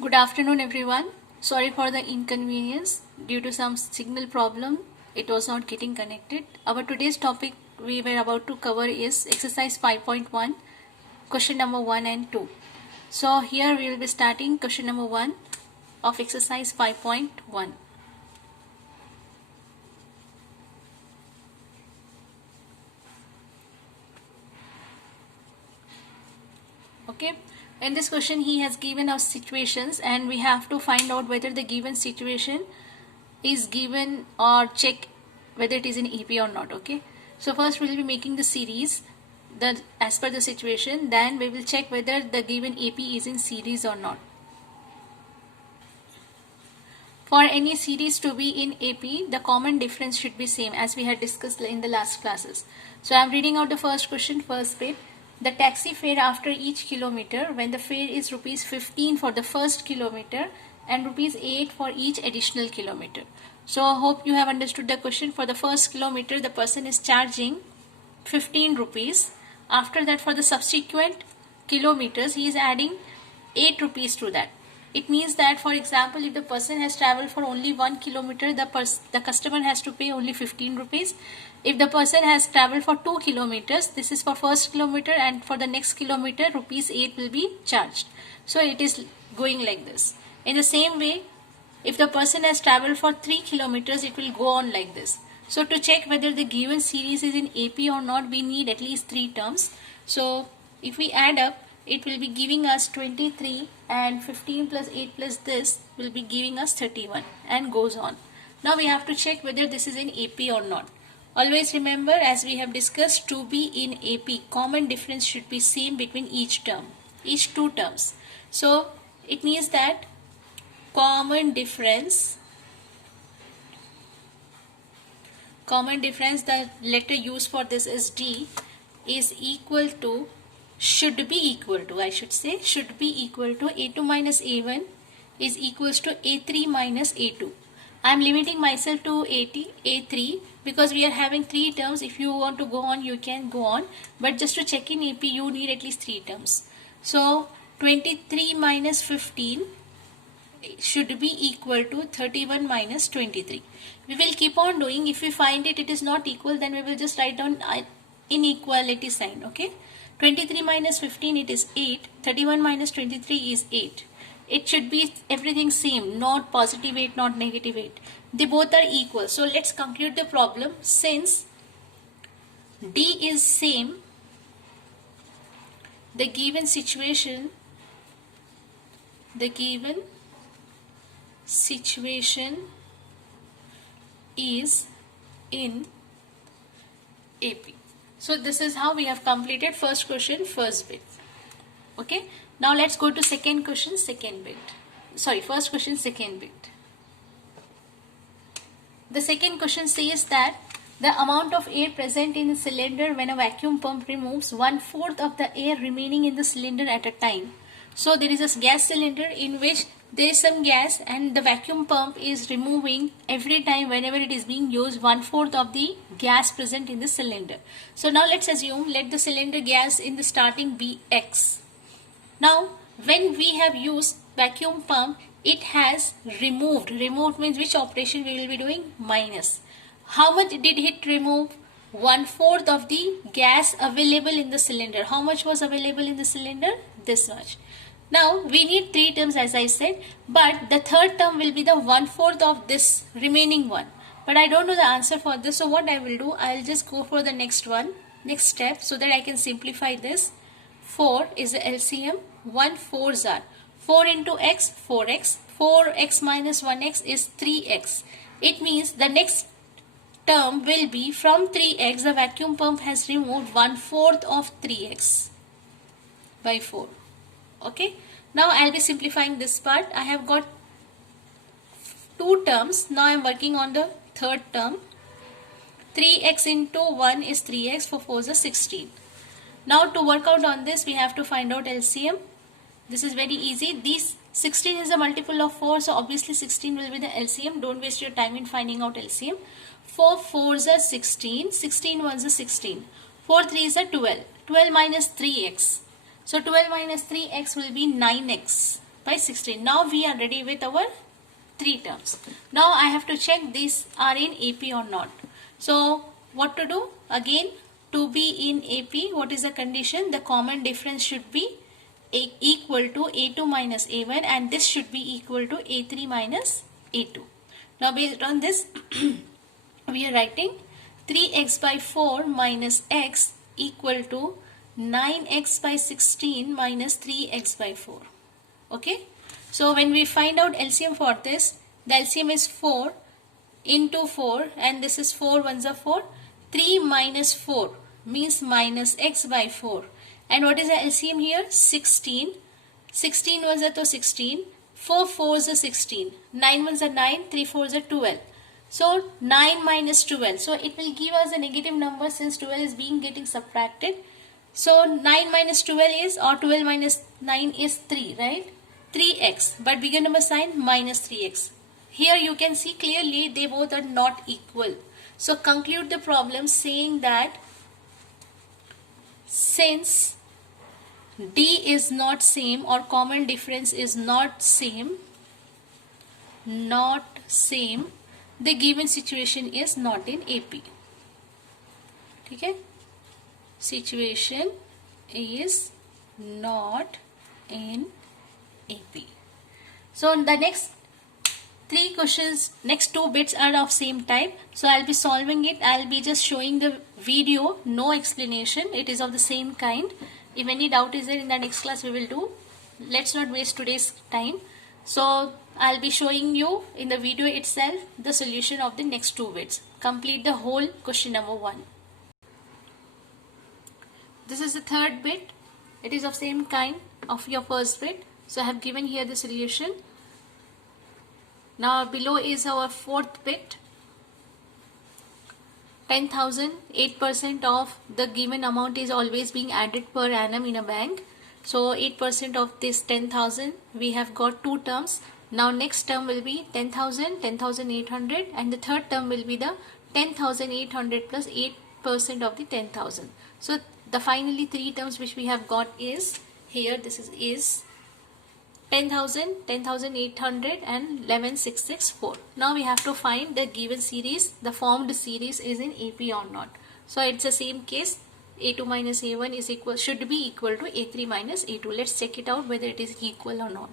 Good afternoon, everyone. Sorry for the inconvenience. Due to some signal problem, it was not getting connected. Our today's topic we were about to cover is exercise 5.1, question number 1 and 2. So here we will be starting question number 1 of exercise 5.1. Okay. In this question, he has given us situations and we have to find out whether the given situation is given or check whether it is in AP or not. Okay. So first we will be making the series as per the situation. Then we will check whether the given AP is in series or not. For any series to be in AP, the common difference should be same as we had discussed in the last classes. So I am reading out the first question, first bit. The taxi fare after each kilometer when the fare is rupees 15 for the first kilometer and rupees 8 for each additional kilometer. So I hope you have understood the question. For the first kilometer, the person is charging 15 rupees. After that, for the subsequent kilometers, he is adding 8 rupees to that. It means that, for example, if the person has traveled for only 1 kilometer, the customer has to pay only 15 rupees. If the person has traveled for 2 kilometers, this is for first kilometer, and for the next kilometer, rupees 8 will be charged. So it is going like this. In the same way, if the person has traveled for 3 kilometers, it will go on like this. So to check whether the given series is in AP or not, we need at least 3 terms. So if we add up, it will be giving us 23, and 15 plus 8 plus this will be giving us 31, and goes on. Now we have to check whether this is in AP or not. Always remember, as we have discussed, to be in AP, common difference should be same between each term, each two terms. So it means that common difference, the letter used for this is D, is equal to, should be equal to A2 minus A1 is equals to A3 minus A2. I am limiting myself to A3 because we are having 3 terms. If you want to go on, you can go on, but just to check in AP, you need at least 3 terms. So 23 minus 15 should be equal to 31 minus 23. We will keep on doing. If we find it is not equal, then we will just write down inequality sign. Okay. 23 minus 15, it is 8. 31 minus 23 is 8. It should be everything same, not positive 8, not negative 8. They both are equal. So let's conclude the problem. Since D is same, the given situation is in AP. So this is how we have completed first question, first bit. Okay. Now let's go to second question, second bit. Sorry, first question, second bit. The second question says that the amount of air present in the cylinder when a vacuum pump removes 1/4 of the air remaining in the cylinder at a time. So there is a gas cylinder in which there is some gas, and the vacuum pump is removing every time whenever it is being used 1/4 of the gas present in the cylinder. So now let's assume, let the cylinder gas in the starting be X. Now when we have used vacuum pump, it has removed. Removed means which operation we will be doing? Minus. How much did it remove? 1/4 of the gas available in the cylinder. How much was available in the cylinder? This much. Now we need 3 terms, as I said, but the third term will be the 1/4 of this remaining one. But I don't know the answer for this, so what I will do, I will just go for the next step, so that I can simplify this. 4 is the LCM. 1 4s are 4 into x, 4x. 4x minus 1x is 3x. It means the next term will be from 3x, the vacuum pump has removed 1/4 of 3x by 4. Okay. Now I'll be simplifying this part. I have got 2 terms. Now I'm working on the third term. 3x into 1 is 3x. 4 4 is 16. Now to work out on this, we have to find out LCM. This is very easy. This 16 is a multiple of 4, so obviously 16 will be the LCM. Don't waste your time in finding out LCM. 4 4s are 16. 16 1s are 16. 4 3s are 12. 12 minus 3x. So 12 minus 3x will be 9x. by 16. Now we are ready with our 3 terms. Now I have to check these are in AP or not. So what to do? Again, to be in AP, what is the condition? The common difference should be equal to A2 minus A1, and this should be equal to A3 minus A2. Now based on this, we are writing 3x by 4 minus x equal to 9x by 16 minus 3x by 4. Okay. So when we find out LCM for this, the LCM is 4 into 4, and this is 4 ones are 4. 3 minus 4 means minus x by 4. And what is the LCM here? 16. 16 ones are 16. 4 4s are 16. 9 ones are 9. 3 4s are 12. So 9 minus 12. So it will give us a negative number since 12 is being getting subtracted. So 9 minus 12 is, or 12 minus 9 is 3, right? 3x, but bigger number sign minus 3x. Here you can see clearly they both are not equal. So conclude the problem saying that since D is not same or common difference is not same, the given situation is not in AP. Okay? Situation is not in AP. So the next 3 questions, next 2 bits are of same type. So I'll be solving it. I'll be just showing the video, no explanation. It is of the same kind. If any doubt is there in the next class, we will do. Let's not waste today's time. So I'll be showing you in the video itself the solution of the next 2 bits. Complete the whole question number 1. This is the third bit. It is of same kind of your first bit. So I have given here the solution. Now below is our fourth bit. 10,000, 8% of the given amount is always being added per annum in a bank. So 8% of this 10,000, we have got 2 terms. Now next term will be 10,000, 10,800, and the third term will be the 10,800 plus 8% of the 10,000. So the finally 3 terms which we have got is here. This is 10,000, 10,800 and 11,664. Now we have to find the given series, the formed series is in AP or not. So it's the same case. A2 minus A1 is equal, should be equal to A3 minus A2. Let's check it out whether it is equal or not.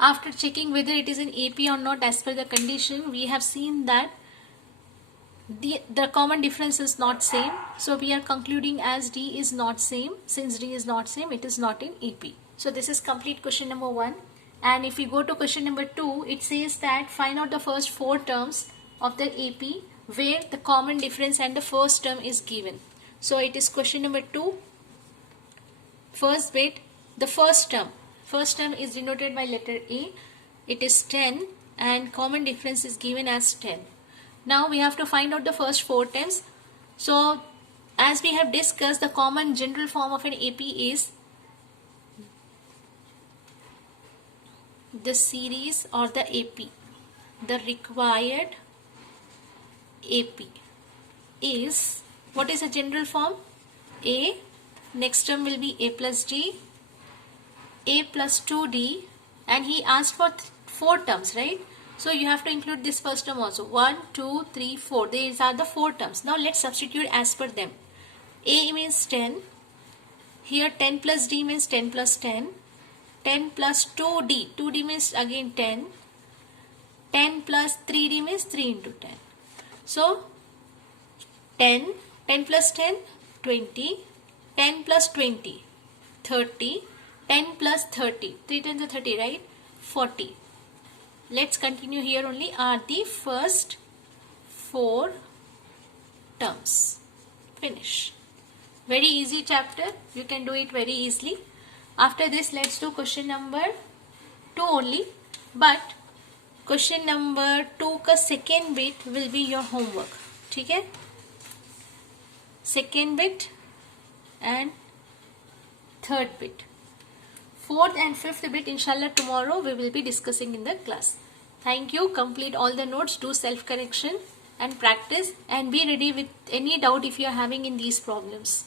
After checking whether it is in AP or not as per the condition, we have seen that the common difference is not same. So we are concluding as D is not same. Since D is not same, it is not in AP. So this is complete question number 1. And if we go to question number 2, it says that find out the first 4 terms of the AP where the common difference and the first term is given. So it is question number 2. First bit, the first term. First term is denoted by letter A. It is 10 and common difference is given as 10. Now we have to find out the first 4 terms. So as we have discussed, the common general form of an AP is the series or the AP. The required AP is, what is the general form? A, next term will be A plus D, A plus 2D, and he asked for 4 terms, right? So you have to include this first term also. 1, 2, 3, 4. These are the 4 terms. Now let's substitute as per them. A means 10. Here 10 plus D means 10 plus 10. 10 plus 2D. 2D means again 10. 10 plus 3D means 3 into 10. So 10. 10 plus 10, 20. 10 plus 20, 30. 10 plus 30. 3 times 30, right? 40. Let's continue here only are the first 4 terms. Finish. Very easy chapter. You can do it very easily. After this, let's do question number 2 only. But question number 2 का second bit will be your homework. ठीक है? Second bit and third bit. Fourth and fifth bit, inshallah, tomorrow we will be discussing in the class. Thank you. Complete all the notes, do self-correction and practice, and be ready with any doubt if you are having in these problems.